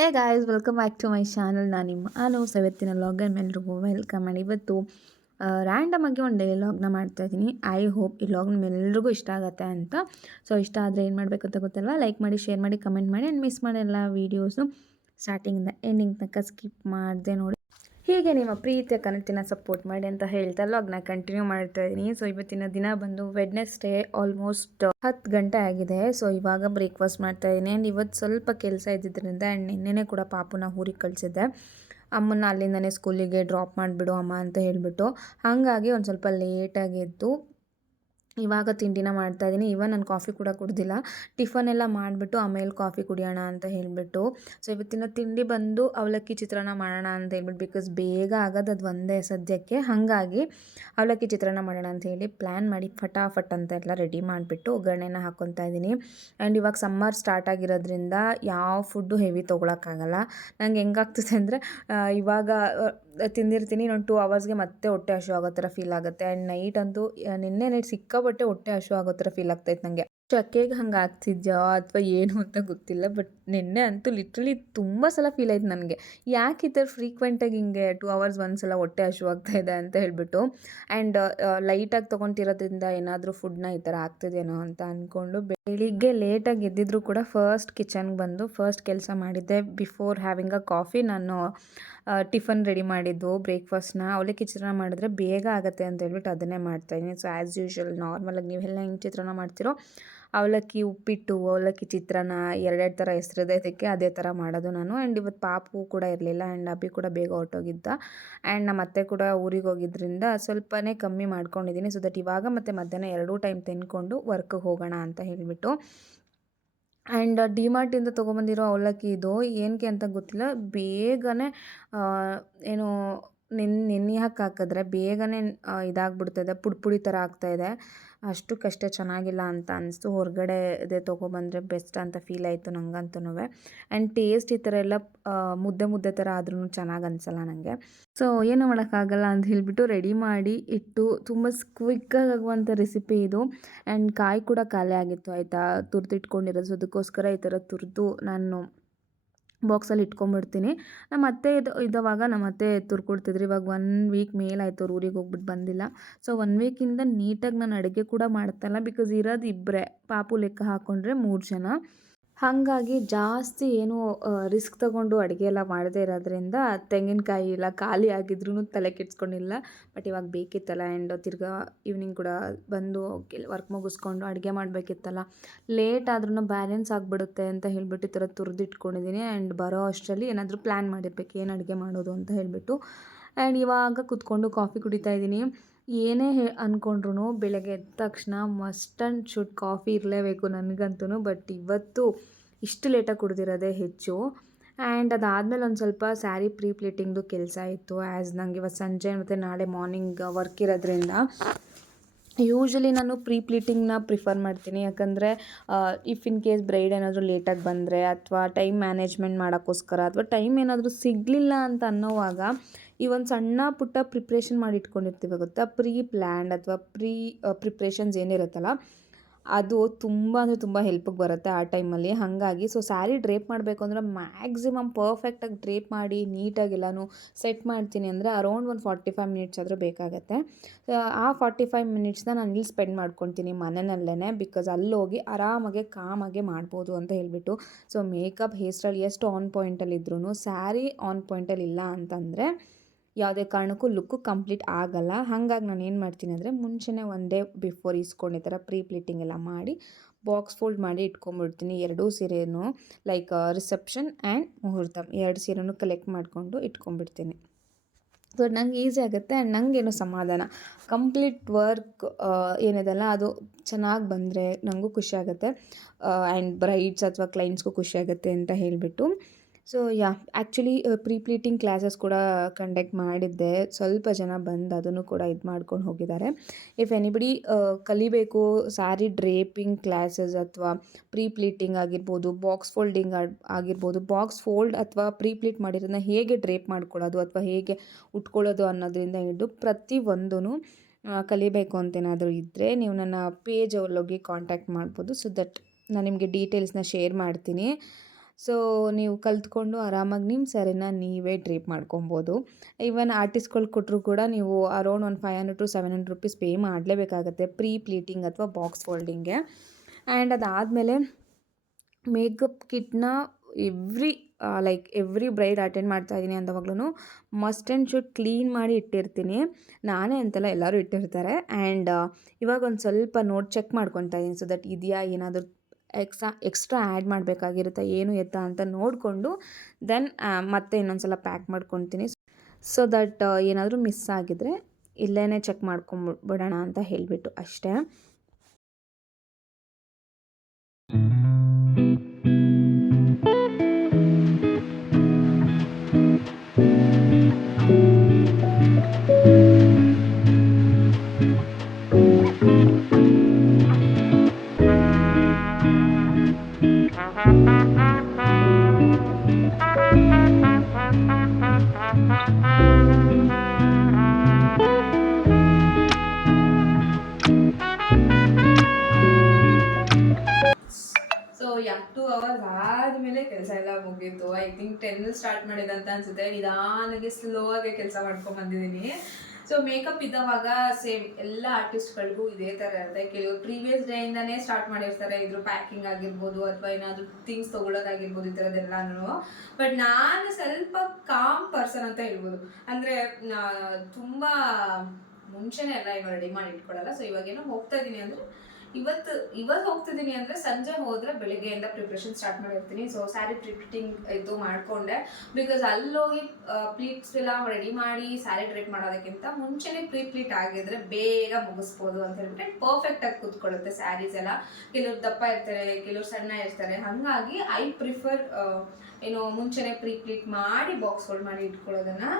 Hey guys, welcome back to my channel. ನಾನು ನಿಮ್ಮ ಇವತ್ತಿನ ಲಾಗನ್ ಎಲ್ರಿಗೂ ವೆಲ್ಕಮ್. ಮಾಡಿ ಇವತ್ತು ರ್ಯಾಂಡಮ್ ಆಗಿ ಒಂದು ಡೇ ಲಾಗ್ನ ಮಾಡ್ತಾಯಿದ್ದೀನಿ. ಐ ಹೋಪ್ ಈ ಲಾಗ್ ನಿಮ್ಮೆಲ್ರಿಗೂ ಇಷ್ಟ ಆಗುತ್ತೆ ಅಂತ. ಸೊ ಇಷ್ಟ ಆದರೆ ಏನು ಮಾಡಬೇಕು ಅಂತ ಗೊತ್ತಲ್ವ, ಲೈಕ್ ಮಾಡಿ, ಶೇರ್ ಮಾಡಿ, ಕಮೆಂಟ್ ಮಾಡಿ. ಆ್ಯಂಡ್ ಮಿಸ್ ಮಾಡಿ ಎಲ್ಲ ವೀಡಿಯೋಸು ಸ್ಟಾರ್ಟಿಂಗಿಂದ ಎಂಡಿಂಗ್ ತನಕ ಸ್ಕಿಪ್ ಮಾಡಿದೆ ನೋಡಿ. ಹೀಗೆ ನಿಮ್ಮ ಪ್ರೀತಿಯ ಕನೆಕ್ಟಿನ ಸಪೋರ್ಟ್ ಮಾಡಿ ಅಂತ ಹೇಳ್ತಾ ಲಾಗ್ನ ಕಂಟಿನ್ಯೂ ಮಾಡ್ತಾ ಇದ್ದೀನಿ. ಸೊ ಇವತ್ತಿನ ದಿನ ಬಂದು ವೆಡ್ನೆಸ್ಡೇ, ಆಲ್ಮೋಸ್ಟ್ 10 ಗಂಟೆ ಆಗಿದೆ. ಸೊ ಇವಾಗ ಬ್ರೇಕ್ಫಾಸ್ಟ್ ಮಾಡ್ತಾ ಇದ್ದೀನಿ. ಆ್ಯಂಡ್ ಇವತ್ತು ಸ್ವಲ್ಪ ಕೆಲಸ ಇದ್ದಿದ್ದರಿಂದ ಆ್ಯಂಡ್ ನಿನ್ನೆನೇ ಕೂಡ ಪಾಪುನ ಊರಿಗೆ ಕಳಿಸಿದ್ದೆ. ಅಮ್ಮನ ಅಲ್ಲಿಂದನೇ ಸ್ಕೂಲಿಗೆ ಡ್ರಾಪ್ ಮಾಡಿಬಿಡು ಅಮ್ಮ ಅಂತ ಹೇಳಿಬಿಟ್ಟು. ಹಾಗಾಗಿ ಒಂದು ಸ್ವಲ್ಪ ಲೇಟಾಗಿ ಎದ್ದು ಇವಾಗ ತಿಂಡಿನ ಮಾಡ್ತಾಯಿದ್ದೀನಿ. ಇವನ್ ನಾನು ಕಾಫಿ ಕೂಡ ಕುಡ್ದಿಲ್ಲ. ಟಿಫನ್ ಎಲ್ಲ ಮಾಡಿಬಿಟ್ಟು ಆಮೇಲೆ ಕಾಫಿ ಕುಡಿಯೋಣ ಅಂತ ಹೇಳಿಬಿಟ್ಟು. ಸೊ ಇವತ್ತಿನ ತಿಂಡಿ ಬಂದು ಅವಲಕ್ಕಿ ಚಿತ್ರಾನ್ನ ಮಾಡೋಣ ಅಂತ ಹೇಳ್ಬಿಟ್ಟು, ಬಿಕಾಸ್ ಬೇಗ ಆಗೋದು ಅದು ಒಂದೇ ಸದ್ಯಕ್ಕೆ. ಹಾಗಾಗಿ ಅವಲಕ್ಕಿ ಚಿತ್ರಾನ್ನ ಮಾಡೋಣ ಅಂತ ಹೇಳಿ ಪ್ಲ್ಯಾನ್ ಮಾಡಿ ಫಟಾಫಟ್ ಅಂತ ಎಲ್ಲ ರೆಡಿ ಮಾಡಿಬಿಟ್ಟು ಒಗ್ಗರಣೆನ ಹಾಕ್ಕೊತಾ ಇದ್ದೀನಿ. ಆ್ಯಂಡ್ ಇವಾಗ ಸಮ್ಮರ್ ಸ್ಟಾರ್ಟ್ ಆಗಿರೋದ್ರಿಂದ ಯಾವ ಫುಡ್ಡು ಹೆವಿ ತೊಗೊಳಕ್ಕಾಗಲ್ಲ. ನಂಗೆ ಹೆಂಗಾಗ್ತದೆ ಅಂದರೆ, ಇವಾಗ ತಿಂದಿರ್ತೀನಿ, ಇನ್ನೊಂದು 2 ಅವರ್ಸ್ಗೆ ಮತ್ತೆ ಹೊಟ್ಟೆ ಹಸಿವು ಆಗೋ ಥರ ಫೀಲ್ ಆಗುತ್ತೆ. ಆ್ಯಂಡ್ ನೈಟ್ ಅಂತೂ ನಿನ್ನೆ ನೈಟ್ ಸಿಕ್ಕಾಪಟ್ಟೆ ಹೊಟ್ಟೆ ಹಸಿವು ಆಗೋ ಥರ ಫೀಲ್ ಆಗ್ತಾಯಿತ್ತು ನನಗೆ. ಅಕ್ಕೆಗೆ ಹಂಗೆ ಆಗ್ತಿದ್ಯೋ ಅಥವಾ ಏನು ಅಂತ ಗೊತ್ತಿಲ್ಲ. ಬಟ್ ನಿನ್ನೆ ಅಂತೂ ಲಿಟ್ರಲಿ ತುಂಬ ಸಲ ಫೀಲ್ ಆಯ್ತು ನನಗೆ, ಯಾಕೆ ಈ ಥರ ಫ್ರೀಕ್ವೆಂಟಾಗಿ ಹಿಂಗೆ 2 ಅವರ್ಸ್ ಒಂದ್ಸಲ ಹೊಟ್ಟೆ ಹಸಿವು ಆಗ್ತಾಯಿದೆ ಅಂತ ಹೇಳಿಬಿಟ್ಟು. ಆ್ಯಂಡ್ ಲೈಟಾಗಿ ತೊಗೊತಿರೋದ್ರಿಂದ ಏನಾದರೂ ಫುಡ್ನ ಈ ಥರ ಆಗ್ತಿದೇನೋ ಅಂತ ಅಂದ್ಕೊಂಡು ಬೆಳಿಗ್ಗೆ ಲೇಟಾಗಿ ಎದ್ದಿದ್ರು ಕೂಡ ಫಸ್ಟ್ ಕಿಚನ್ಗೆ ಬಂದು ಫಸ್ಟ್ ಕೆಲಸ ಮಾಡಿದ್ದೆ. ಬಿಫೋರ್ ಹ್ಯಾವಿಂಗ್ ಅ ಕಾಫಿ ನಾನು ಟಿಫನ್ ರೆಡಿ ಮಾಡಿದ್ದು ಬ್ರೇಕ್ಫಾಸ್ಟ್ನ. ಅವಲಕ್ಕಿ ಚಿತ್ರಾನ್ನ ಮಾಡಿದ್ರೆ ಬೇಗ ಆಗುತ್ತೆ ಅಂತ ಹೇಳ್ಬಿಟ್ಟು ಅದನ್ನೇ ಮಾಡ್ತಾಯಿದ್ದೀನಿ. ಸೊ ಆ್ಯಸ್ ಯೂಶ್ವಲ್ ನಾರ್ಮಲಾಗಿ ನೀವೆಲ್ಲ ಹೆಂಗೆ ಚಿತ್ರಾನ್ನ ಮಾಡ್ತೀರೋ, ಅವಲಕ್ಕಿ ಉಪ್ಪಿಟ್ಟು, ಅವಲಕ್ಕಿ ಚಿತ್ರಾನ್ನ ಎರಡೆರಡು ಥರ ಹೆಸರಿದೆ ಇದಕ್ಕೆ, ಅದೇ ಥರ ಮಾಡೋದು ನಾನು. ಆ್ಯಂಡ್ ಇವತ್ತು ಪಾಪು ಕೂಡ ಇರಲಿಲ್ಲ ಆ್ಯಂಡ್ ಅಬ್ಬಿ ಕೂಡ ಬೇಗ ಹೊರಟೋಗಿದ್ದ. ಆ್ಯಂಡ್ ನಮ್ಮ ಅತ್ತೆ ಕೂಡ ಊರಿಗೆ ಹೋಗಿದ್ದರಿಂದ ಸ್ವಲ್ಪನೇ ಕಮ್ಮಿ ಮಾಡ್ಕೊಂಡಿದ್ದೀನಿ. ಸೊ ದಟ್ ಇವಾಗ ಮತ್ತು ಮಧ್ಯಾಹ್ನ 2 ಟೈಮ್ ತಿಂದ್ಕೊಂಡು ವರ್ಕಿಗೆ ಹೋಗೋಣ ಅಂತ ಹೇಳಿಬಿಟ್ಟು. ಆ್ಯಂಡ್ ಡಿಮಾರ್ಟಿಂದ ತೊಗೊಬಂದಿರೋ ಅವಲಕ್ಕಿ ಇದು ಏನಕ್ಕೆ ಅಂತ ಗೊತ್ತಿಲ್ಲ, ಬೇಗನೆ ಏನು ನೆನೆ ಹಾಕಿದ್ರೆ ಬೇಗನೆ ಇದಾಗ್ಬಿಡ್ತಾಯಿದೆ, ಪುಡಿ ಥರ ಆಗ್ತಾಯಿದೆ. ಅಷ್ಟಕ್ಕಷ್ಟೇ ಚೆನ್ನಾಗಿಲ್ಲ ಅಂತ ಅನಿಸ್ತು. ಹೊರಗಡೆ ಇದೇ ತೊಗೊಬಂದರೆ ಬೆಸ್ಟ್ ಅಂತ ಫೀಲ್ ಆಯಿತು ನಂಗಂತೂ. ಆ್ಯಂಡ್ ಟೇಸ್ಟ್ ಈ ಥರ ಎಲ್ಲ ಮುದ್ದೆ ಥರ ಆದ್ರೂ ಚೆನ್ನಾಗಿ ಅನಿಸಲ್ಲ ನನಗೆ. ಸೊ ಏನು ಮಾಡೋಕ್ಕಾಗಲ್ಲ ಅಂತ ಹೇಳಿಬಿಟ್ಟು ರೆಡಿ ಮಾಡಿ ಇಟ್ಟು, ತುಂಬ ಕ್ವಿಕ್ಕಾಗಿ ಆಗುವಂಥ ರೆಸಿಪಿ ಇದು. ಆ್ಯಂಡ್ ಕಾಯಿ ಕೂಡ ಖಾಲಿ ಆಗಿತ್ತು ಆಯಿತಾ, ತುರಿದಿಟ್ಕೊಂಡಿರೋದು. ಸೊ ಅದಕ್ಕೋಸ್ಕರ ಈ ಥರ ತುರಿದು ನಾನು ಬಾಕ್ಸಲ್ಲಿ ಇಟ್ಕೊಂಬಿಡ್ತೀನಿ. ನಮ್ಮ ಅತ್ತೆ ಇದ್ದವಾಗ ನಮ್ಮ ಅತ್ತೆ ತುರ್ಕೊಡ್ತಿದ್ರು. ಇವಾಗ 1 ವೀಕ್ ಮೇಲಾಯಿತು ಅವ್ರು ಊರಿಗೆ ಹೋಗ್ಬಿಟ್ಟು ಬಂದಿಲ್ಲ. ಸೊ 1 ವೀಕಿಂದ ನೀಟಾಗಿ ನಾನು ಅಡುಗೆ ಕೂಡ ಮಾಡ್ತಾಯಿಲ್ಲ. ಬಿಕಾಸ್ ಇರೋದು ಇಬ್ಬರೇ, ಪಾಪು ಲೆಕ್ಕ ಹಾಕ್ಕೊಂಡ್ರೆ 3 ಜನ. ಹಾಗಾಗಿ ಜಾಸ್ತಿ ಏನು ರಿಸ್ಕ್ ತೊಗೊಂಡು ಅಡುಗೆ ಎಲ್ಲ ಮಾಡದೇ ಇರೋದ್ರಿಂದ ತೆಂಗಿನಕಾಯಿ ಎಲ್ಲ ಖಾಲಿ ಆಗಿದ್ರೂ ತಲೆ ಕೆಡಿಸ್ಕೊಂಡಿಲ್ಲ. ಬಟ್ ಇವಾಗ ಬೇಕಿತ್ತಲ್ಲ. ಆ್ಯಂಡ್ ತಿರ್ಗಾ ಈವ್ನಿಂಗ್ ಕೂಡ ಬಂದು ವರ್ಕ್ ಮುಗಿಸ್ಕೊಂಡು ಅಡುಗೆ ಮಾಡಬೇಕಿತ್ತಲ್ಲ, ಲೇಟ್ ಆದ್ರೂ ಬ್ಯಾಲೆನ್ಸ್ ಆಗಿಬಿಡುತ್ತೆ ಅಂತ ಹೇಳಿಬಿಟ್ಟು ಈ ಥರ ತುರಿದಿಟ್ಕೊಂಡಿದ್ದೀನಿ. ಆ್ಯಂಡ್ ಬರೋ ಅಷ್ಟರಲ್ಲಿ ಏನಾದರೂ ಪ್ಲ್ಯಾನ್ ಮಾಡಿರ್ಬೇಕು ಏನು ಅಡುಗೆ ಮಾಡೋದು ಅಂತ ಹೇಳಿಬಿಟ್ಟು. ಆ್ಯಂಡ್ ಇವಾಗ ಕೂತ್ಕೊಂಡು ಕಾಫಿ ಕುಡಿತಾ ಇದ್ದೀನಿ. ಏನೇ ಅಂದ್ಕೊಂಡ್ರು ಬೆಳಗ್ಗೆ ಎದ್ದ ತಕ್ಷಣ ಮಸ್ಟ್ ಆ್ಯಂಡ್ ಶುಡ್ ಕಾಫಿ ಇರಲೇಬೇಕು ನನಗಂತೂ. ಬಟ್ ಇವತ್ತು ಇಷ್ಟು ಲೇಟಾಗಿ ಕುಡ್ದಿರೋದೇ ಹೆಚ್ಚು. ಆ್ಯಂಡ್ ಅದಾದಮೇಲೆ ಒಂದು ಸ್ವಲ್ಪ ಸ್ಯಾರಿ ಪ್ಲೀಟಿಂಗ್ದು ಕೆಲಸ ಇತ್ತು. ಆ್ಯಸ್ ನಂಗೆ ಇವತ್ತು ಸಂಜೆ ಮತ್ತು ನಾಳೆ ಮಾರ್ನಿಂಗ್ ವರ್ಕ್ ಇರೋದ್ರಿಂದ ಯೂಶ್ವಲಿ ನಾನು ಪ್ಲೀಟಿಂಗ್ನ ಪ್ರಿಫರ್ ಮಾಡ್ತೀನಿ. ಯಾಕಂದರೆ ಇಫ್ ಇನ್ ಕೇಸ್ ಬ್ರೈಡ್ ಏನಾದರೂ ಲೇಟಾಗಿ ಬಂದರೆ ಅಥವಾ ಟೈಮ್ ಮ್ಯಾನೇಜ್ಮೆಂಟ್ ಮಾಡೋಕ್ಕೋಸ್ಕರ ಅಥವಾ ಟೈಮ್ ಏನಾದರೂ ಸಿಗಲಿಲ್ಲ ಅಂತ ಅನ್ನೋವಾಗ ಈ ಒಂದು ಸಣ್ಣ ಪುಟ್ಟ ಪ್ರಿಪ್ರೇಷನ್ ಮಾಡಿ ಇಟ್ಕೊಂಡಿರ್ತೀವಿ ಗೊತ್ತಾ, ಪ್ರೀ ಪ್ಲ್ಯಾನ್ಡ್ ಅಥವಾ ಪ್ರಿಪ್ರೇಷನ್ಸ್ ಏನಿರುತ್ತಲ್ಲ, ಅದು ತುಂಬ ಅಂದರೆ ತುಂಬ ಹೆಲ್ಪಿಗೆ ಬರುತ್ತೆ ಆ ಟೈಮಲ್ಲಿ. ಹಾಗಾಗಿ ಸೊ ಸ್ಯಾರಿ ಡ್ರೇಪ್ ಮಾಡಬೇಕು ಅಂದರೆ ಮ್ಯಾಕ್ಸಿಮಮ್ ಪರ್ಫೆಕ್ಟಾಗಿ ಡ್ರೇಪ್ ಮಾಡಿ ನೀಟಾಗೆಲ್ಲನೂ ಸೆಟ್ ಮಾಡ್ತೀನಿ ಅಂದರೆ ಅರೌಂಡ್ ಒಂದು 45 ಮಿನಿಟ್ಸ್ ಆದರೂ ಬೇಕಾಗತ್ತೆ. ಆ 45 ಮಿನಿಟ್ಸ್ನ ನಾನು ಇಲ್ಲಿ ಸ್ಪೆಂಡ್ ಮಾಡ್ಕೊತೀನಿ ಮನೆಯಲ್ಲೇ. ಬಿಕಾಸ್ ಅಲ್ಲೋಗಿ ಆರಾಮಾಗೆ ಕಾಮಾಗೆ ಮಾಡ್ಬೋದು ಅಂತ ಹೇಳಿಬಿಟ್ಟು. ಸೊ ಮೇಕಪ್, ಹೇರ್ ಸ್ಟೈಲ್ ಎಷ್ಟು ಆನ್ ಪಾಯಿಂಟಲ್ಲಿ ಇದ್ರೂ ಸ್ಯಾರಿ ಆನ್ ಪಾಯಿಂಟಲ್ಲಿ ಇಲ್ಲ ಅಂತಂದರೆ ಯಾವುದೇ ಕಾರಣಕ್ಕೂ ಲುಕ್ಕು ಕಂಪ್ಲೀಟ್ ಆಗಲ್ಲ. ಹಾಗಾಗಿ ನಾನು ಏನು ಮಾಡ್ತೀನಿ ಅಂದರೆ ಮುಂಚೆನೇ 1 ಡೇ ಬಿಫೋರ್ ಈ ಥರ ಪ್ಲೀಟಿಂಗ್ ಎಲ್ಲ ಮಾಡಿ ಬಾಕ್ಸ್ ಫೋಲ್ಡ್ ಮಾಡಿ ಇಟ್ಕೊಂಡ್ಬಿಡ್ತೀನಿ. 2 ಸೀರೆನೂ ಲೈಕ್ ರಿಸೆಪ್ಷನ್ ಆ್ಯಂಡ್ ಮುಹೂರ್ತ 2 ಸೀರೆನೂ ಕಲೆಕ್ಟ್ ಮಾಡಿಕೊಂಡು ಇಟ್ಕೊಂಡ್ಬಿಡ್ತೀನಿ. ಸೊ ನಂಗೆ ಈಸಿ ಆಗುತ್ತೆ. ಆ್ಯಂಡ್ ನನಗೇನೋ ಸಮಾಧಾನ, ಕಂಪ್ಲೀಟ್ ವರ್ಕ್ ಏನಿದೆಲ್ಲ ಅದು ಚೆನ್ನಾಗಿ ಬಂದರೆ ನನಗೂ ಖುಷಿಯಾಗುತ್ತೆ. ಆ್ಯಂಡ್ ಬ್ರೈಡ್ಸ್ ಅಥವಾ ಕ್ಲೈಂಟ್ಸ್ಗೂ ಖುಷಿಯಾಗುತ್ತೆ ಅಂತ ಹೇಳಿಬಿಟ್ಟು. ಸೊ ಆ್ಯಕ್ಚುಲಿ ಪ್ಲೀಟಿಂಗ್ ಕ್ಲಾಸಸ್ ಕೂಡ ಕಂಡಕ್ಟ್ ಮಾಡಿದ್ದೆ. ಸ್ವಲ್ಪ ಜನ ಬಂದು ಅದನ್ನು ಕೂಡ ಇದು ಮಾಡ್ಕೊಂಡು ಹೋಗಿದ್ದಾರೆ. ಇಫ್ ಎನಿಬಡಿ ಕಲಿಬೇಕು ಸ್ಯಾರಿ ಡ್ರೇಪಿಂಗ್ ಕ್ಲಾಸಸ್ ಅಥವಾ ಪ್ಲೀಟಿಂಗ್ ಆಗಿರ್ಬೋದು, ಬಾಕ್ಸ್ ಫೋಲ್ಡಿಂಗ್ ಆಗಿರ್ಬೋದು, ಬಾಕ್ಸ್ ಫೋಲ್ಡ್ ಅಥವಾ ಪ್ಲೀಟ್ ಮಾಡಿರೋದನ್ನ ಹೇಗೆ ಡ್ರೇಪ್ ಮಾಡ್ಕೊಳ್ಳೋದು ಅಥವಾ ಹೇಗೆ ಉಟ್ಕೊಳ್ಳೋದು ಅನ್ನೋದ್ರಿಂದ ಹಿಡಿದು ಪ್ರತಿಯೊಂದೂ ಕಲಿಬೇಕು ಅಂತೇನಾದರೂ ಇದ್ದರೆ ನೀವು ನನ್ನ ಪೇಜಲ್ಲೋಗಿ ಕಾಂಟ್ಯಾಕ್ಟ್ ಮಾಡ್ಬೋದು. ಸೊ ದಟ್ ನಾನು ನಿಮಗೆ ಡೀಟೇಲ್ಸ್ನ ಶೇರ್ ಮಾಡ್ತೀನಿ. ಸೊ ನೀವು ಕಲ್ತ್ಕೊಂಡು ಆರಾಮಾಗಿ ನಿಮ್ಮ ಸ್ಯಾರಿನ ನೀವೇ ಡ್ರೇಪ್ ಮಾಡ್ಕೊಬೋದು. ಈವನ್ ಆರ್ಟಿಸ್ಟ್ಗಳು ಕೊಟ್ಟರು ಕೂಡ ನೀವು ಅರೌಂಡ್ ಒಂದು 500 to 700 ರುಪೀಸ್ ಪೇ ಮಾಡಲೇಬೇಕಾಗತ್ತೆ ಪ್ರೀ ಪ್ಲೀಟಿಂಗ್ ಅಥವಾ ಬಾಕ್ಸ್ ಫೋಲ್ಡಿಂಗ್ಗೆ. ಆ್ಯಂಡ್ ಅದಾದಮೇಲೆ ಮೇಕಪ್ ಕಿಟ್ನ ಎವ್ರಿ ಬ್ರೈಡ್ ಅಟೆಂಡ್ ಮಾಡ್ತಾ ಇದ್ದೀನಿ ಅಂದವಾಗ್ಲೂ ಮಸ್ಟ್ ಆ್ಯಂಡ್ ಶುಡ್ ಕ್ಲೀನ್ ಮಾಡಿ ಇಟ್ಟಿರ್ತೀನಿ. ನಾನೇ ಅಂತಲ್ಲ, ಎಲ್ಲರೂ ಇಟ್ಟಿರ್ತಾರೆ. ಆ್ಯಂಡ್ ಇವಾಗ ಒಂದು ಸ್ವಲ್ಪ ಚೆಕ್ ಮಾಡ್ಕೊತಾ ಇದ್ದೀನಿ, ಸೊ ದಟ್ ಇದೆಯಾ, ಏನಾದರೂ ಎಕ್ಸ್ಟ್ರಾ ಆ್ಯಡ್ ಮಾಡಬೇಕಾಗಿರುತ್ತೆ ಏನು ಎತ್ತಾ ಅಂತ ನೋಡಿಕೊಂಡು ದೆನ್ ಮತ್ತೆ ಇನ್ನೊಂದು ಸಲ ಪ್ಯಾಕ್ ಮಾಡ್ಕೊತೀನಿ. ಸೊ ದಟ್ ಏನಾದರೂ ಮಿಸ್ ಆಗಿದ್ರೆ ಇಲ್ಲೇ ಚೆಕ್ ಮಾಡ್ಕೊಂಬಿಡೋಣ ಅಂತ ಹೇಳಿಬಿಟ್ಟು ಅಷ್ಟೇ. ಸೊ 2 hours ಆದಮೇಲೆ ಕೆಲಸ ಎಲ್ಲ ಮುಗೀತು. ಐ ಥಿಂಕ್ 10 ಸ್ಟಾರ್ಟ್ ಮಾಡಿದಂತ ಅನ್ಸುತ್ತೆ. ನಿಧಾನಕ್ಕೆ ಸ್ಲೋ ಆಗಿ ಕೆಲಸ ಮಾಡ್ಕೊಂಡು ಬಂದಿದ್ದೀನಿ. ಸೊ ಮೇಕಪ್ ಇದ್ದವಾಗ ಸೇಮ್ ಎಲ್ಲ ಆರ್ಟಿಸ್ಟ್ಗಳಿಗೂ ಇದೇ ಥರ ಇರುತ್ತೆ. ಕೆಲವರು ಪ್ರೀವಿಯಸ್ ಡೇಯಿಂದನೇ ಸ್ಟಾರ್ಟ್ ಮಾಡಿರ್ತಾರೆ, ಇದ್ರ ಪ್ಯಾಕಿಂಗ್ ಆಗಿರ್ಬೋದು ಅಥವಾ ಏನಾದರೂ ಥಿಂಗ್ಸ್ ತೊಗೊಳೋದಾಗಿರ್ಬೋದು, ಈ ಥರದ್ದೆಲ್ಲನೂ. ಬಟ್ ನಾನು ಸ್ವಲ್ಪ ಕಾಮ್ ಪರ್ಸನ್ ಅಂತ ಹೇಳ್ಬೋದು. ಅಂದರೆ ತುಂಬ ಮುಂಚೆನೇ ಎಲ್ಲ ಏನೋ ರೆಡಿ ಮಾಡಿ ಇಟ್ಕೊಳ್ಳಲ್ಲ. ಸೊ ಇವಾಗೇನೋ ಹೋಗ್ತಾ ಇದ್ದೀನಿ ಅಂದರೆ ಇವತ್ತು ಹೋಗ್ತಿದ್ದೀನಿ ಅಂದರೆ ಸಂಜೆ ಹೋದರೆ ಬೆಳಿಗ್ಗೆಯಿಂದ ಪ್ರಿಪ್ರೇಷನ್ ಸ್ಟಾರ್ಟ್ ಮಾಡಿರ್ತೀನಿ. ಸೊ ಸ್ಯಾರಿ ಪ್ರಿಪ್ಟಿಂಗ್ ಇದು ಮಾಡಿಕೊಂಡೆ, ಬಿಕಾಸ್ ಅಲ್ಲೋಗಿ ಪ್ಲೀಟ್ಸ್ ಎಲ್ಲ ರೆಡಿ ಮಾಡಿ ಸ್ಯಾರಿ ಡ್ರೇಪ್ ಮಾಡೋದಕ್ಕಿಂತ ಮುಂಚೆನೇ ಪ್ಲೀಟ್ ಆಗಿದ್ರೆ ಬೇಗ ಮುಗಿಸ್ಬೋದು ಅಂತ ಹೇಳ್ಬಿಟ್ಟು ಪರ್ಫೆಕ್ಟಾಗಿ ಕೂತ್ಕೊಳ್ಳುತ್ತೆ ಸ್ಯಾರೀಸ್ ಎಲ್ಲ. ಕೆಲವ್ರು ದಪ್ಪ ಇರ್ತಾರೆ, ಕೆಲವ್ರು ಸಣ್ಣ ಇರ್ತಾರೆ. ಹಾಗಾಗಿ ಐ ಪ್ರಿಫರ್ ಮುಂಚೆನೇ ಪ್ಲೀಟ್ ಮಾಡಿ ಬಾಕ್ಸ್ ಹೋಲ್ಡ್ ಮಾಡಿ ಇಟ್ಕೊಳ್ಳೋದನ್ನು.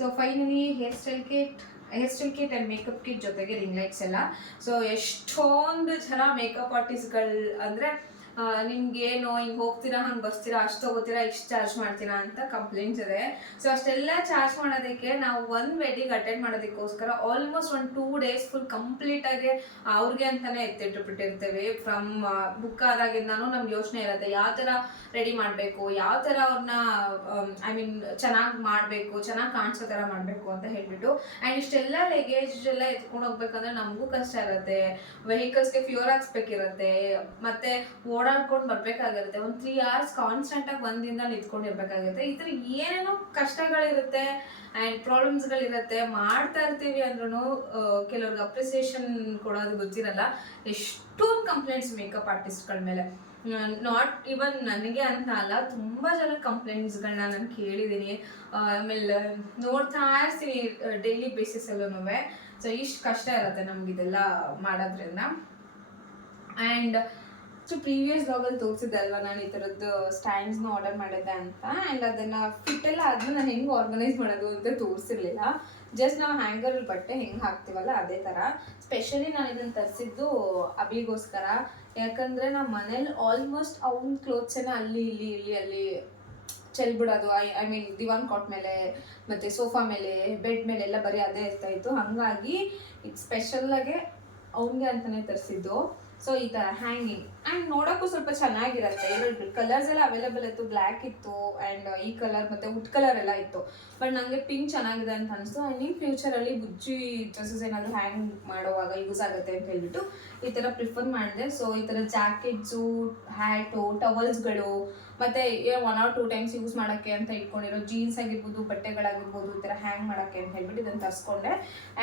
So finally hair style kit and makeup kit ಜೊತೆಗೆ ರಿಂಗ್ ಲೈಟ್ಸ್ ಎಲ್ಲ. ಸೊ ಎಷ್ಟೊಂದು ಜನ ಮೇಕಪ್ ಆರ್ಟಿಸ್ಟ್ಗಳು ಅಂದರೆ ನಿಮ್ಗೇನು ಹಿಂಗೆ ಹೋಗ್ತೀರಾ, ಹಂಗೆ ಬರ್ತೀರಾ, ಅಷ್ಟು ತೊಗೋತೀರಾ, ಇಷ್ಟು ಚಾರ್ಜ್ ಮಾಡ್ತೀರಾ ಅಂತ ಕಂಪ್ಲೇಂಟ್ಸ್ ಇದೆ. ಸೊ ಅಷ್ಟೆಲ್ಲ ಚಾರ್ಜ್ ಮಾಡೋದಕ್ಕೆ ನಾವು ಒಂದು ವೆಡ್ಡಿಂಗ್ ಅಟೆಂಡ್ ಮಾಡೋದಕ್ಕೋಸ್ಕರ ಆಲ್ಮೋಸ್ಟ್ ಒಂದು 2 days ಫುಲ್ ಕಂಪ್ಲೀಟಾಗಿ ಅವ್ರಿಗೆ ಅಂತಲೇ ಎತ್ತಿಟ್ಟುಬಿಟ್ಟಿರ್ತೇವೆ. ಫ್ರಮ್ ಬುಕ್ ಆದಾಗಿಂದನೂ ನಮ್ಗೆ ಯೋಚನೆ ಇರುತ್ತೆ ಯಾವ ಥರ ರೆಡಿ ಮಾಡಬೇಕು, ಯಾವ ಥರ ಅವ್ರನ್ನ ಚೆನ್ನಾಗಿ ಮಾಡಬೇಕು, ಚೆನ್ನಾಗಿ ಕಾಣಿಸೋ ಥರ ಮಾಡಬೇಕು ಅಂತ ಹೇಳ್ಬಿಟ್ಟು. ಆ್ಯಂಡ್ ಇಷ್ಟೆಲ್ಲ ಲಗೇಜ್ ಎಲ್ಲ ಎತ್ಕೊಂಡು ಹೋಗ್ಬೇಕಂದ್ರೆ ನಮಗೂ ಕಷ್ಟ ಇರುತ್ತೆ. ವೆಹಿಕಲ್ಸ್ಗೆ ಫ್ಯೂರ್ ಹಾಕ್ಸ್ಬೇಕಿರುತ್ತೆ, ಮತ್ತು ಓಡಾಡ್ಕೊಂಡು ಬರಬೇಕಾಗಿರುತ್ತೆ. ಒಂದು 3 hours ಕಾನ್ಸ್ಟೆಂಟಾಗಿ ಒಂದಿಂದ ನಿಂತ್ಕೊಂಡಿರ್ಬೇಕಾಗುತ್ತೆ. ಈ ಥರ ಏನೇನೋ ಕಷ್ಟಗಳಿರುತ್ತೆ ಆ್ಯಂಡ್ ಪ್ರಾಬ್ಲಮ್ಸ್ಗಳಿರುತ್ತೆ. ಮಾಡ್ತಾ ಇರ್ತೀವಿ ಅಂದ್ರೂ ಕೆಲವ್ರಿಗೆ ಅಪ್ರಿಸಿಯೇಷನ್ ಕೊಡೋದು ಗೊತ್ತಿರಲ್ಲ. ಎಷ್ಟೊಂದು ಕಂಪ್ಲೇಂಟ್ಸ್ ಮೇಕಪ್ ಆರ್ಟಿಸ್ಟ್ಗಳ ಮೇಲೆ, ನಾಟ್ ಇವನ್ ನನಗೆ ಅಂತ ಅಲ್ಲ, ತುಂಬ ಜನ ಕಂಪ್ಲೇಂಟ್ಸ್ಗಳನ್ನ ನಾನು ಕೇಳಿದ್ದೀನಿ. ಆಮೇಲೆ ನೋಡ್ತಾ ಇರ್ತೀನಿ ಡೈಲಿ ಬೇಸಿಸಲ್ಲೂ. ಸೊ ಇಷ್ಟು ಕಷ್ಟ ಇರುತ್ತೆ ನಮಗಿದೆಲ್ಲ ಮಾಡೋದ್ರಿಂದ. ಆ್ಯಂಡ್ ಪ್ರೀವಿಯಸ್ ಬ್ಲಾಗಲ್ಲಿ ತೋರಿಸಿದ್ದಲ್ವ ನಾನು ಈ ಥರದ್ದು ಸ್ಟ್ಯಾಂಡ್ಸ್ನ ಆರ್ಡರ್ ಮಾಡಿದ್ದೆ ಅಂತ. ಆ್ಯಂಡ್ ಅದನ್ನು ಫಿಟ್ಟೆಲ್ಲ ಅದನ್ನ ನಾನು ಹೆಂಗೆ ಆರ್ಗನೈಸ್ ಮಾಡೋದು ಅಂತ ತೋರಿಸಿರ್ಲಿಲ್ಲ. ಜಸ್ಟ್ ನಾವು ಹ್ಯಾಂಗರ್ ಬಟ್ಟೆ ಹೆಂಗೆ ಹಾಕ್ತೀವಲ್ಲ ಅದೇ ಥರ. ಸ್ಪೆಷಲಿ ನಾನು ಇದನ್ನು ತರಿಸಿದ್ದು ಅಭಿಗೋಸ್ಕರ. ಯಾಕಂದರೆ ನಮ್ಮ ಮನೇಲಿ ಆಲ್ಮೋಸ್ಟ್ ಅವ್ನ ಕ್ಲೋತ್ಸನ್ನ ಅಲ್ಲಿ ಚೆಲ್ಬಿಡೋದು. ಐ ಮೀನ್ ದಿವಾನ್ ಕಾಟ್ ಮೇಲೆ ಮತ್ತು ಸೋಫಾ ಮೇಲೆ ಬೆಡ್ ಮೇಲೆ ಎಲ್ಲ ಬರೀ ಅದೇ ಇರ್ತಾಯಿತ್ತು. ಹಾಗಾಗಿ ಇದು ಸ್ಪೆಷಲ್ಲಾಗೆ ಅವನಿಗೆ ಅಂತಲೇ ತರಿಸಿದ್ದು. ಸೊ ಈ ಥರ ಹ್ಯಾಂಗಿಂಗ್ ಆ್ಯಂಡ್ ನೋಡೋಕ್ಕೂ ಸ್ವಲ್ಪ ಚೆನ್ನಾಗಿರುತ್ತೆ. ಎರಡು ಕಲರ್ಸ್ ಎಲ್ಲ ಅವೈಲೇಬಲ್ ಇತ್ತು, ಬ್ಲ್ಯಾಕ್ ಇತ್ತು ಆ್ಯಂಡ್ ಈ ಕಲರ್ ಮತ್ತು ವುಡ್ ಕಲರ್ ಎಲ್ಲ ಇತ್ತು. ಬಟ್ ನನಗೆ ಪಿಂಕ್ ಚೆನ್ನಾಗಿದೆ ಅಂತ ಅನಿಸ್ತು. ಆ್ಯಂಡ್ ಇನ್ ಫ್ಯೂಚರಲ್ಲಿ ಬುಜ್ಜಿ ಡ್ರೆಸ್ಸಸ್ ಏನಾದರೂ ಹ್ಯಾಂಗ್ ಮಾಡೋವಾಗ ಯೂಸ್ ಆಗುತ್ತೆ ಅಂತ ಹೇಳ್ಬಿಟ್ಟು ಈ ಥರ ಪ್ರಿಫರ್ ಮಾಡಿದೆ. ಸೊ ಈ ಥರ ಜಾಕೆಟ್ಸು, ಹ್ಯಾಟು, ಟವಲ್ಸ್ಗಳು ಮತ್ತು 1 or 2 times ಯೂಸ್ ಮಾಡೋಕ್ಕೆ ಅಂತ ಇಟ್ಕೊಂಡಿರೋ ಜೀನ್ಸ್ ಆಗಿರ್ಬೋದು, ಬಟ್ಟೆಗಳಾಗಿರ್ಬೋದು, ಈ ಥರ ಹ್ಯಾಂಗ್ ಮಾಡೋಕ್ಕೆ ಅಂತ ಹೇಳ್ಬಿಟ್ಟು ಇದನ್ನು ತರಿಸ್ಕೊಂಡೆ.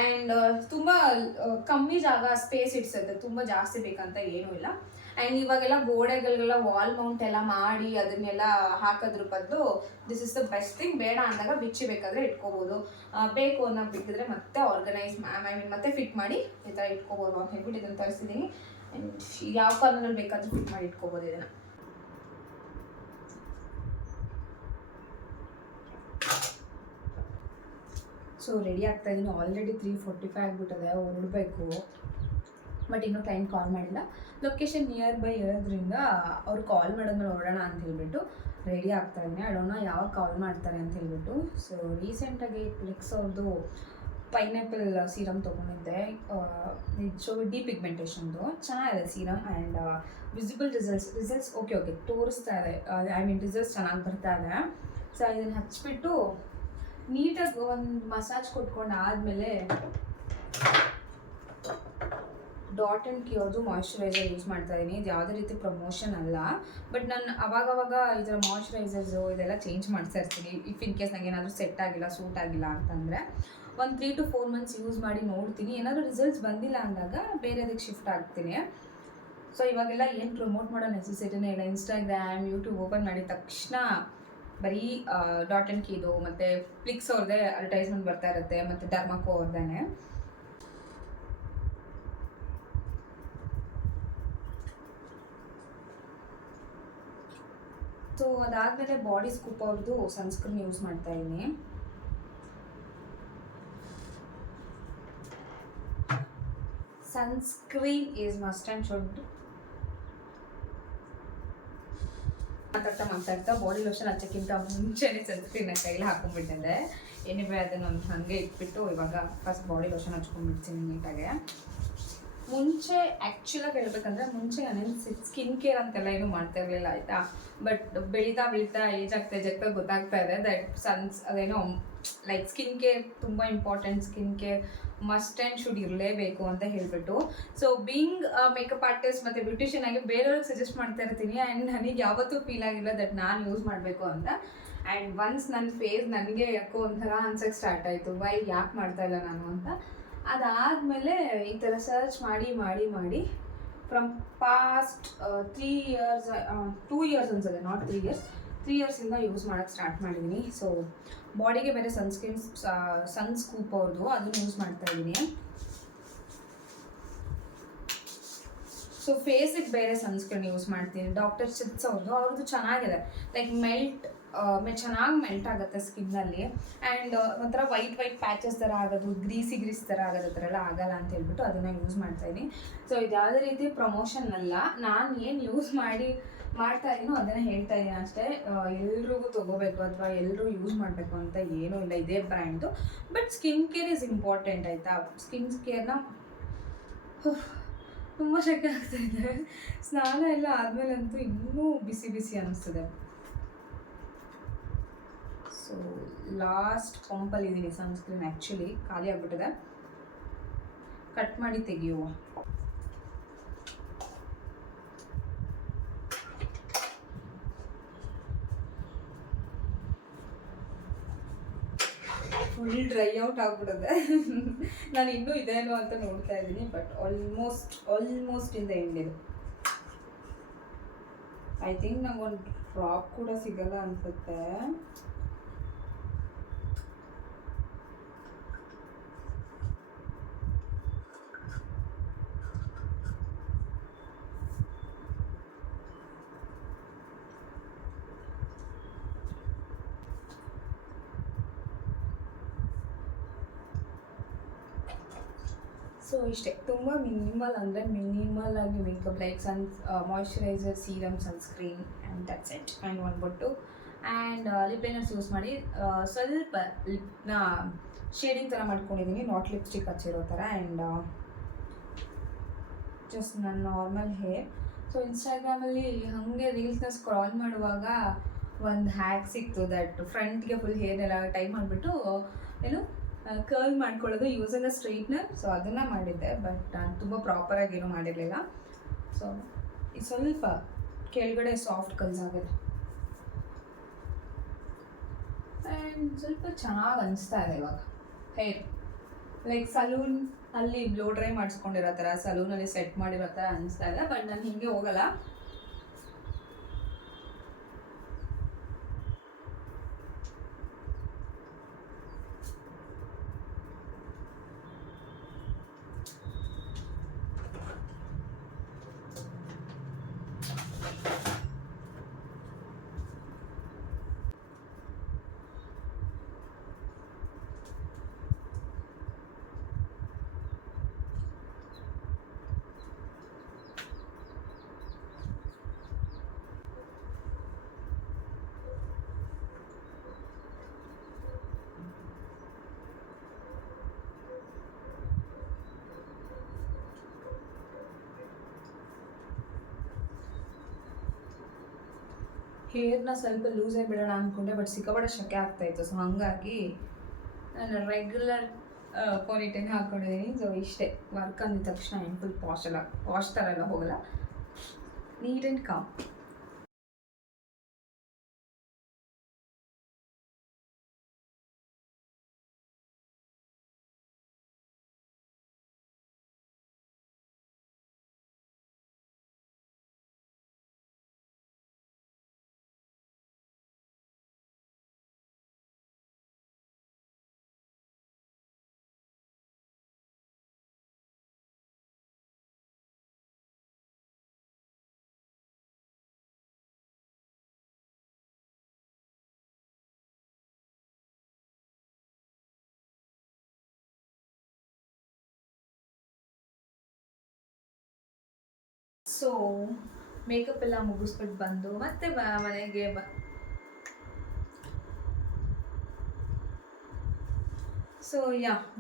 ಆ್ಯಂಡ್ ತುಂಬ ಕಮ್ಮಿ ಜಾಗ ಸ್ಪೇಸ್ ಇಡ್ಸುತ್ತೆ, ತುಂಬ ಜಾಸ್ತಿ ಬೇಕಂತ ಏನೂ ಇಲ್ಲ. ಆ್ಯಂಡ್ ಇವಾಗೆಲ್ಲ ಗೋಡೆಗಳಿಗೆಲ್ಲ ವಾಲ್ ಮೌಂಟ್ ಎಲ್ಲ ಮಾಡಿ ಅದನ್ನೆಲ್ಲ ಹಾಕೋದ್ರ ಬದಲು this is the best thing. ಬೇಡ ಅಂದಾಗ ಬಿಚ್ಚಿ ಬೇಕಾದರೆ ಇಟ್ಕೋಬೋದು, ಬೇಕು ಅನ್ನೋದು ಬಿಟ್ಟಿದ್ರೆ ಮತ್ತೆ ಆರ್ಗನೈಸ್ ಮತ್ತೆ ಫಿಟ್ ಮಾಡಿ ಈ ಥರ ಇಟ್ಕೋಬೋದು ಅಂತ ಹೇಳ್ಬಿಟ್ಟು ಇದನ್ನು ತರಿಸಿದ್ದೀನಿ. ಆ್ಯಂಡ್ ಯಾವ ಕಾರ್ನರಲ್ಲಿ ಬೇಕಾದರೂ ಫಿಟ್ ಮಾಡಿ ಇಟ್ಕೋಬೋದು ಇದನ್ನು. ಸೊ ರೆಡಿ ಆಗ್ತಾ ಇದ್ದೀನಿ. ಆಲ್ರೆಡಿ 3:45 ಆಗ್ಬಿಟ್ಟಿದೆ, ಹೊರಡಬೇಕು. ಬಟ್ ಇನ್ನೂ ಕ್ಲೈಂಟ್ ಕಾಲ್ ಮಾಡಿಲ್ಲ. ಲೊಕೇಶನ್ ನಿಯರ್ ಬೈ ಇರೋದ್ರಿಂದ ಅವ್ರು ಕಾಲ್ ಮಾಡಿದ್ಮೇಲೆ ಹೊರಡೋಣ ಅಂತ ಹೇಳ್ಬಿಟ್ಟು ರೆಡಿ ಆಗ್ತಾ ಇದ್ದೀನಿ. ಅಡೋಣ ಯಾವಾಗ ಕಾಲ್ ಮಾಡ್ತಾರೆ ಅಂತ ಹೇಳ್ಬಿಟ್ಟು. ಸೊ ರೀಸೆಂಟಾಗಿ ಫ್ಲೆಕ್ಸ್ ಅವ್ರದ್ದು ಪೈನಾಪಲ್ ಸೀರಮ್ ತೊಗೊಂಡಿದ್ದೆ. ಸೊ ಡಿ ಪಿಗ್ಮೆಂಟೇಷನ್ದು ಚೆನ್ನಾಗಿದೆ serum. And visible results okay ತೋರಿಸ್ತಾ ಇದೆ. ಐ ಮೀನ್ ರಿಸಲ್ಟ್ಸ್ ಚೆನ್ನಾಗಿ ಬರ್ತಾ ಇದೆ. ಸೊ ಇದನ್ನು ಹಚ್ಬಿಟ್ಟು ನೀಟಾಗಿ ಒಂದು ಮಸಾಜ್ ಕೊಟ್ಕೊಂಡು ಆದಮೇಲೆ ಡಾಟ್ ಆ್ಯಂಡ್ ಕಿ ಅವ್ರದ್ದು ಮಾಯ್ಶ್ಚರೈಸರ್ ಯೂಸ್ ಮಾಡ್ತಾ ಇದ್ದೀನಿ. ಇದು ಯಾವುದೇ ರೀತಿ ಪ್ರಮೋಷನ್ ಅಲ್ಲ, ಬಟ್ ನಾನು ಅವಾಗವಾಗ ಇದರ ಮಾಯ್ಶ್ಚರೈಸರ್ಸು ಇದೆಲ್ಲ ಚೇಂಜ್ ಮಾಡ್ತಾ ಇರ್ತೀನಿ. ಇಫ್ ಇನ್ ಕೇಸ್ ನನಗೆ ಏನಾದರೂ ಸೆಟ್ ಆಗಿಲ್ಲ, ಸೂಟ್ ಆಗಿಲ್ಲ ಅಂತಂದರೆ ಒಂದು 3 to 4 months ಯೂಸ್ ಮಾಡಿ ನೋಡ್ತೀನಿ. ಏನಾದರೂ ರಿಸಲ್ಟ್ಸ್ ಬಂದಿಲ್ಲ ಅಂದಾಗ ಬೇರೆದಕ್ಕೆ ಶಿಫ್ಟ್ ಆಗ್ತೀನಿ. ಸೊ ಇವಾಗೆಲ್ಲ ಏನು ಪ್ರಮೋಟ್ ಮಾಡೋ ನೆಸೆಸಿಟಿನೇ ಇಲ್ಲ. ಇನ್ಸ್ಟಾಗ್ರಾಮ್, ಯೂಟ್ಯೂಬ್ ಓಪನ್ ಮಾಡಿದ ತಕ್ಷಣ ಬರೀ ಡಾಟ್ ಆ್ಯಂಡ್ ಕೀದು ಮತ್ತು ಫ್ಲಿಕ್ಸ್ ಅವ್ರದ್ದೇ ಅಡ್ವರ್ಟೈಸ್ಮೆಂಟ್ ಬರ್ತಾ ಇರುತ್ತೆ, ಮತ್ತು ಡರ್ಮಾಕೋ ಅವ್ರದ್ದೇ. ಸೊ ಅದಾದಮೇಲೆ ಬಾಡಿ ಸ್ಕೂಪ್ ಅವ್ರದ್ದು ಸನ್ಸ್ಕ್ರೀನ್ ಯೂಸ್ ಮಾಡ್ತಾ ಇದ್ದೀನಿ. Sunscreen is must and should. ಮಾತಾಡ್ತಾ ಬಾಡಿ ಲೋಷನ್ ಹಚ್ಚೋಕ್ಕಿಂತ ಮುಂಚೆನೇ ಸನ್ಸ್ಕ್ರೀನ್ನ ಕೈಲಿ ಹಾಕೊಂಡ್ಬಿಟ್ಟಿದ್ದೆ. ಏನಿವೆ ಅದನ್ನು ಒಂದು ಹಾಗೆ ಇಟ್ಬಿಟ್ಟು ಇವಾಗ ಫಸ್ಟ್ ಬಾಡಿ ಲೋಷನ್ ಹಚ್ಕೊಂಡ್ಬಿಡ್ತೀನಿ ನೀಟಾಗೆ. ಮುಂಚೆ ಆ್ಯಕ್ಚುಲಾಗಿ ಹೇಳ್ಬೇಕಂದ್ರೆ ಮುಂಚೆ ನಾನೇನು ಸ್ಕಿನ್ ಕೇರ್ ಅಂತೆಲ್ಲ ಏನೂ ಮಾಡ್ತಾ ಇರಲಿಲ್ಲ, ಆಯಿತಾ. ಬಟ್ ಬೆಳೀತಾ ಏಜ್ ಆಗ್ತಾ ಗೊತ್ತಾಗ್ತಾ ಇದೆ ದಟ್ ಅದೇನೋ ಲೈಕ್ ಸ್ಕಿನ್ ಕೇರ್ ತುಂಬ important, skin care must and should ಇರಲೇಬೇಕು ಅಂತ ಹೇಳಿಬಿಟ್ಟು. ಸೊ ಬೀಯಿಂಗ್ ಮೇಕಪ್ ಆರ್ಟಿಸ್ಟ್ ಮತ್ತು ಬ್ಯೂಟಿಷಿಯನ್ ಆಗಿ ಬೇರೆಯವ್ರಿಗೆ ಸಜೆಸ್ಟ್ ಮಾಡ್ತಾ ಇರ್ತೀನಿ. ಆ್ಯಂಡ್ ನನಗೆ ಯಾವತ್ತೂ ಫೀಲ್ ಆಗಿಲ್ಲ ದಟ್ ನಾನು ಯೂಸ್ ಮಾಡಬೇಕು ಅಂತ. ಆ್ಯಂಡ್ ಒನ್ಸ್ ನನ್ನ ಫೇಸ್ ನನಗೆ ಯಾಕೋ ಒಂಥರ ಅನ್ಸೋಕ್ಕೆ ಸ್ಟಾರ್ಟ್ ಆಯಿತು, ಯಾಕೆ ಮಾಡ್ತಾ ಇಲ್ಲ ನಾನು ಅಂತ. ಅದಾದಮೇಲೆ ಈ ಥರ ಸರ್ಚ್ ಮಾಡಿ ಫ್ರಮ್ ಪಾಸ್ಟ್ 2 years ಅನ್ಸುತ್ತೆ, ನಾಟ್ 3 years, 3 yearsಯಿಂದ ಯೂಸ್ ಮಾಡೋಕ್ಕೆ ಸ್ಟಾರ್ಟ್ ಮಾಡಿದ್ದೀನಿ. ಸೊ ಬಾಡಿಗೆ ಬೇರೆ ಸನ್ ಸ್ಕೂಪ್ ಅವ್ರದ್ದು ಅದನ್ನು ಯೂಸ್ ಮಾಡ್ತಾ ಇದ್ದೀನಿ. ಸೊ ಫೇಸಿಗೆ ಬೇರೆ ಸನ್ಸ್ಕ್ರೀನ್ ಯೂಸ್ ಮಾಡ್ತೀನಿ, ಡಾಕ್ಟರ್ ಚಿಟ್ಸ್ ಅವ್ರದ್ದು ಚೆನ್ನಾಗಿದೆ. ಲೈಕ್ ಚೆನ್ನಾಗಿ ಮೆಲ್ಟ್ ಆಗುತ್ತೆ ಸ್ಕಿನ್ನಲ್ಲಿ. ಆ್ಯಂಡ್ ಒಂಥರ ವೈಟ್ ಪ್ಯಾಚಸ್ ಥರ ಆಗೋದು, ಗ್ರೀಸ್ ಥರ ಆಗೋದು, ಥರ ಎಲ್ಲ ಆಗಲ್ಲ ಅಂತ ಹೇಳ್ಬಿಟ್ಟು ಅದನ್ನು ಯೂಸ್ ಮಾಡ್ತಾಯಿದ್ದೀನಿ. ಸೊ ಇದು ಯಾವುದೇ ರೀತಿ ಪ್ರಮೋಷನ್ ಅಲ್ಲ, ನಾನು ಏನು ಯೂಸ್ ಮಾಡ್ತಾ ಇದ್ದೀನೋ ಅದನ್ನು ಹೇಳ್ತಾ ಇದ್ದೀನಿ ಅಷ್ಟೇ. ಎಲ್ರಿಗೂ ತೊಗೋಬೇಕು ಅಥವಾ ಎಲ್ಲರೂ ಯೂಸ್ ಮಾಡಬೇಕು ಅಂತ ಏನೂ ಇಲ್ಲ, ಇದೇ brand. But skin care is important, ಆಯಿತಾ. ಸ್ಕಿನ್ ಕೇರ್ನ ತುಂಬ ಶೆಕೆ ಆಗ್ತಾಯಿದೆ. ಸ್ನಾನ ಎಲ್ಲ ಆದಮೇಲಂತೂ ಇನ್ನೂ ಬಿಸಿ ಅನ್ನಿಸ್ತದೆ. ಸೊ ಲಾಸ್ಟ್ ಪಂಪಲ್ಲಿದ್ದೀನಿ ಸನ್ಸ್ಕ್ರೀನ್. ಆ್ಯಕ್ಚುಲಿ ಖಾಲಿ ಆಗಿಬಿಟ್ಟಿದೆ, ಕಟ್ ಮಾಡಿ ತೆಗೆಯುವ. ಫುಲ್ ಡ್ರೈ ಔಟ್ ಆಗಿಬಿಟ್ಟಿದೆ. ನಾನು ಇನ್ನೂ ಇದೇನೋ ಅಂತ ನೋಡ್ತಾ ಇದ್ದೀನಿ, but almost in the end ಇದು. ಐ ಥಿಂಕ್ ನಂಗೊಂದು ಡ್ರಾಪ್ ಕೂಡ ಸಿಗಲ್ಲ ಅನ್ಸುತ್ತೆ. ಸೊ ಇಷ್ಟೇ, ತುಂಬ ಮಿನಿಮಲ್ ಆಗಿ makeup, like moisturiser, serum, sunscreen and that's it. And ಒಂದು ಬೊಟ್ಟು ಆ್ಯಂಡ್ ಲಿಪ್ ಲೈನರ್ಸ್ ಯೂಸ್ ಮಾಡಿ ಸ್ವಲ್ಪ ಲಿಪ್ನ ಶೇಡಿಂಗ್ ಥರ ಮಾಡ್ಕೊಂಡಿದ್ದೀನಿ, ನಾಟ್ ಲಿಪ್ಸ್ಟಿಕ್ ಹಚ್ಚಿರೋ ಥರ. ಆ್ಯಂಡ್ ಜಸ್ಟ್ ನನ್ನ ನಾರ್ಮಲ್ ಹೇರ್. ಸೊ ಇನ್ಸ್ಟಾಗ್ರಾಮಲ್ಲಿ ಹಾಗೆ ರೀಲ್ಸ್ನ ಸ್ಕ್ರಾಲ್ ಮಾಡುವಾಗ ಒಂದು ಹ್ಯಾಕ್ ಸಿಕ್ತು, ದಟ್ ಫ್ರಂಟ್ಗೆ ಫುಲ್ ಹೇರ್ನೆಲ್ಲ ಟೈ ಮಾಡಿಬಿಟ್ಟು ಏನು ಕರ್ಲ್ ಮಾಡ್ಕೊಳ್ಳೋದು ಯೂಸಿಂಗ್ ಅ ಸ್ಟ್ರೈಟ್ನರ್. ಸೊ ಅದನ್ನು ಮಾಡಿದ್ದೆ, ಬಟ್ ನಾನು ತುಂಬ ಪ್ರಾಪರಾಗಿ ಏನೂ ಮಾಡಿರಲಿಲ್ಲ. ಸೊ ಇದು ಸ್ವಲ್ಪ ಕೆಳಗಡೆ ಸಾಫ್ಟ್ ಕಲ್ಸ್ ಆಗಿದೆ ಆ್ಯಂಡ್ ಸ್ವಲ್ಪ ಚೆನ್ನಾಗಿ ಅನಿಸ್ತಾ ಇದೆ ಇವಾಗ ಹೇರ್. ಲೈಕ್ ಸಲೂನ್ ಅಲ್ಲಿ ಬ್ಲೋ ಡ್ರೈ ಮಾಡಿಸ್ಕೊಂಡಿರೋ ಥರ, ಸಲೂನಲ್ಲಿ ಸೆಟ್ ಮಾಡಿರೋ ಥರ ಅನಿಸ್ತಾ ಇದೆ. ಬಟ್ ನಾನು ಹೀಗೆ ಹೋಗಲ್ಲ. ಹೇರ್ನ ಸ್ವಲ್ಪ ಲೂಸಾಗಿ ಬಿಡೋಣ ಅಂದ್ಕೊಂಡೆ, ಬಟ್ ಸಿಕ್ಕಾಪಟ್ಟೆ ಶೆಕೆ ಆಗ್ತಾಯಿತ್ತು. ಸೊ ಹಾಗಾಗಿ ನಾನು ರೆಗ್ಯುಲರ್ ಪೋನಿಟೇಲ್ ಹಾಕ್ಕೊಂಡಿದ್ದೀನಿ. ಸೊ ಇಷ್ಟೇ, ವರ್ಕ್ ಅಂದಿದ ತಕ್ಷಣ ಏನು ಫುಲ್ ಪಾಶ್ ಥರ ಎಲ್ಲ ಹೋಗಲ್ಲ, neat and calm. So makeup ಎಲ್ಲ ಮುಗಿಸ್ಬಿಟ್ಟು ಬಂದು ಮತ್ತೆ ಮನೆಗೆ ಸೊ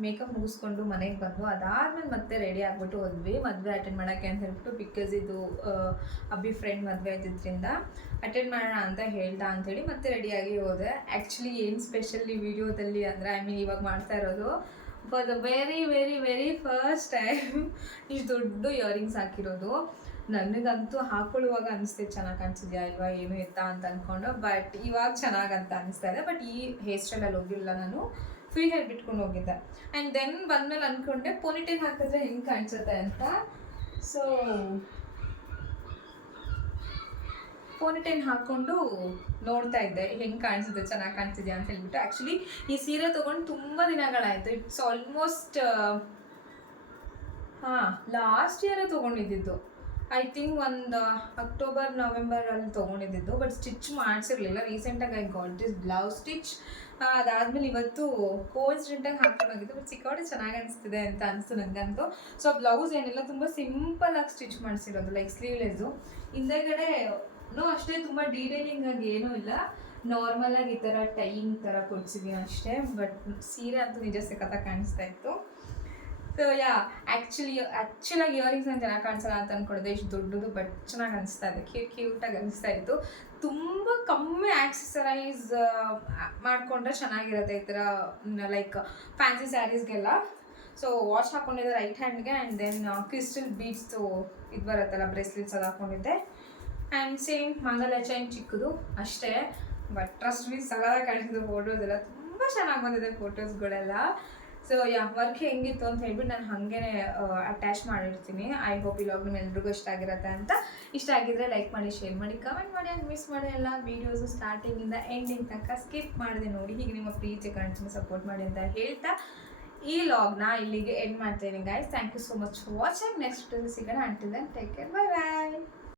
ಮೇಕಪ್ ಮುಗಿಸ್ಕೊಂಡು ಮನೆಗೆ ಬಂದು ಅದಾದ್ಮೇಲೆ ಮತ್ತೆ ರೆಡಿ ಆಗಿಬಿಟ್ಟು ಹೋದ್ವಿ ಮದುವೆ ಅಟೆಂಡ್ ಮಾಡೋಕ್ಕೆ ಅಂತ ಹೇಳ್ಬಿಟ್ಟು. ಬಿಕಾಸ್ ಇದು ಅಬ್ಬಿ ಫ್ರೆಂಡ್ ಮದುವೆ ಇದ್ದಿದ್ದರಿಂದ ಅಟೆಂಡ್ ಮಾಡೋಣ ಅಂತ ಹೇಳ್ತಾ ಅಂಥೇಳಿ ಮತ್ತೆ ರೆಡಿಯಾಗಿ ಹೋದೆ. ಆ್ಯಕ್ಚುಲಿ ಏನು ಸ್ಪೆಷಲಿ ವಿಡಿಯೋದಲ್ಲಿ ಅಂದರೆ ಇವಾಗ ಮಾಡ್ತಾ ಇರೋದು for the very very very first time ಇಷ್ಟು ದೊಡ್ಡ ಇಯರಿಂಗ್ಸ್ ಹಾಕಿರೋದು. ನನಗಂತೂ ಹಾಕೊಳ್ಳುವಾಗ ಅನಿಸ್ತಿದೆ ಚೆನ್ನಾಗಿ ಕಾಣಿಸಿದ್ಯಾ ಇಲ್ವಾ ಏನು ಎತ್ತಾ ಅಂತ ಅಂದ್ಕೊಂಡು, ಬಟ್ ಇವಾಗ ಚೆನ್ನಾಗಂತ ಅನಿಸ್ತಾ ಇದೆ. ಬಟ್ ಈ ಹೇರ್ ಸ್ಟೈಲಲ್ಲಿ ಹೋಗಿಲ್ಲ, ನಾನು ಫ್ರೀ ಹೇರ್ ಬಿಟ್ಕೊಂಡು ಹೋಗಿದ್ದೆ. ಆ್ಯಂಡ್ ದೆನ್ ಬಂದಮೇಲೆ ಅಂದ್ಕೊಂಡೆ ಪೋನಿಟೇಲ್ ಹಾಕಿದ್ರೆ ಹೆಂಗೆ ಕಾಣಿಸುತ್ತೆ ಅಂತ. ಸೊ ಪೋನಿಟೇಲ್ ಹಾಕ್ಕೊಂಡು ನೋಡ್ತಾ ಇದ್ದೆ ಹೆಂಗೆ ಕಾಣಿಸುತ್ತೆ, ಚೆನ್ನಾಗಿ ಕಾಣಿಸಿದ್ಯಾ ಅಂತ ಹೇಳ್ಬಿಟ್ಟು. ಆ್ಯಕ್ಚುಲಿ ಈ ಸೀರೆ ತೊಗೊಂಡು ತುಂಬ ದಿನಗಳಾಯಿತು. ಇಟ್ಸ್ ಆಲ್ಮೋಸ್ಟ್ ಲಾಸ್ಟ್ ಇಯರೇ ತೊಗೊಂಡಿದ್ದು. ಐ ಥಿಂಕ್ ಒಂದು ಅಕ್ಟೋಬರ್ ನವೆಂಬರಲ್ಲಿ ತೊಗೊಂಡಿದ್ದು. ಬಟ್ ಸ್ಟಿಚ್ ಮಾಡಿಸಿರಲಿಲ್ಲ. ರೀಸೆಂಟಾಗಿ I got this blouse stitch. ಅದಾದಮೇಲೆ ಇವತ್ತು ಕೋಇನ್ಸಿಡೆಂಟಾಗಿ ಹಾಕ್ಕೊಂಡೋಗಿದ್ದು. ಬಟ್ ಸಿಕ್ಕಾಪಟ್ಟೆ ಚೆನ್ನಾಗಿ ಅನಿಸ್ತಿದೆ ಅಂತ ಅನಿಸ್ತು ನನಗಂತೂ. ಸೊ ಬ್ಲೌಸ್ ಏನಿಲ್ಲ, ತುಂಬ ಸಿಂಪಲಾಗಿ ಸ್ಟಿಚ್ ಮಾಡಿಸಿರೋದು, ಲೈಕ್ ಸ್ಲೀವ್ಲೆಸ್ಸು. ಹಿಂದೆಗಡೆ ಅಷ್ಟೇ ತುಂಬ ಡೀಟೇಲಿಂಗ್ ಆಗಿ ಏನೂ ಇಲ್ಲ, ನಾರ್ಮಲಾಗಿ ಈ ಥರ ಟೈಯಿಂಗ್ ಥರ ಕೊಡ್ಸಿದ್ದೀನಿ ಅಷ್ಟೇ. ಬಟ್ ಸೀರೆ ಅಂತೂ ನಿಜ ಸಖತ್ತಾಗಿ ಕಾಣಿಸ್ತಾ ಇತ್ತು. ಸೊ ಆ್ಯಕ್ಚುಲಾಗಿ ಇಯರಿಂಗ್ಸ್ ನಾನು ಚೆನ್ನಾಗಿ ಕಾಣಿಸಲ್ಲ ಅಂತ ಅಂದ್ಕೊಂಡಿದ್ದೆ, ಇಷ್ಟು ದೊಡ್ಡದು. ಬಟ್ ಚೆನ್ನಾಗಿ ಅನಿಸ್ತಾ ಇದೆ, ಕ್ಯೂಟಾಗಿ ಅನಿಸ್ತಾ ಇತ್ತು. ತುಂಬ ಕಮ್ಮಿ ಆಕ್ಸೆಸರೈಸ್ ಮಾಡಿಕೊಂಡ್ರೆ ಚೆನ್ನಾಗಿರುತ್ತೆ ಈ ಥರ, ಲೈಕ್ ಫ್ಯಾನ್ಸಿ ಸ್ಯಾರೀಸ್ಗೆಲ್ಲ. ಸೊ ವಾಚ್ ಹಾಕ್ಕೊಂಡಿದ್ದೆ ರೈಟ್ ಹ್ಯಾಂಡ್ಗೆ. ಆ್ಯಂಡ್ ದೆನ್ ಕ್ರಿಸ್ಟಲ್ ಬೀಡ್ಸ್ದು ಇದು ಬರುತ್ತಲ್ಲ, ಬ್ರೇಸ್ಲೆಟ್ಸ್ ಅದು ಹಾಕ್ಕೊಂಡಿದ್ದೆ. ಆ್ಯಂಡ್ ಸೇಮ್ ಮಂಗಲ ಚೈನ್ ಚಿಕ್ಕದು ಅಷ್ಟೇ. ಬಟ್ ಟ್ರಸ್ಟ್ ಮೀ ಸಗದಾಗಿ ಕಾಣಿಸಿದ್ದು ಫೋಟೋಸ್ ಎಲ್ಲ ತುಂಬ ಚೆನ್ನಾಗಿ ಬಂದಿದೆ ಫೋಟೋಸ್ಗಳೆಲ್ಲ. ಸೊ ವರ್ಕ್ ಹೆಂಗಿತ್ತು ಅಂತ ಹೇಳ್ಬಿಟ್ಟು ನಾನು ಹಾಗೇ ಅಟ್ಯಾಚ್ ಮಾಡಿರ್ತೀನಿ. ಐ ಹೋಪ್ ಈ ಲಾಗ್ ಎಲ್ರಿಗೂ ಇಷ್ಟ ಆಗಿರುತ್ತೆ ಅಂತ. ಇಷ್ಟ ಆಗಿದ್ರೆ ಲೈಕ್ ಮಾಡಿ, ಶೇರ್ ಮಾಡಿ, ಕಮೆಂಟ್ ಮಾಡಿ. ಆ್ಯಂಡ್ ಮಿಸ್ ಮಾಡಿ ಎಲ್ಲ ವೀಡಿಯೋಸು ಸ್ಟಾರ್ಟಿಂಗಿಂದ ಎಂಡಿಂಗ್ ತನಕ ಸ್ಕಿಪ್ ಮಾಡಿದೆ ನೋಡಿ. ಹೀಗೆ ನಿಮ್ಮ ಪ್ರೀತಿ ಕರೆಂಟ್ನ ಸಪೋರ್ಟ್ ಮಾಡಿ ಅಂತ ಹೇಳ್ತಾ ಈ ಲಾಗ್ನ ಇಲ್ಲಿಗೆ ಎಂಡ್ ಮಾಡ್ತೀನಿ guys. Thank you so much for watching. Next ಸಿಗೋಣ. Until then take care, bye ಬಾಯ್.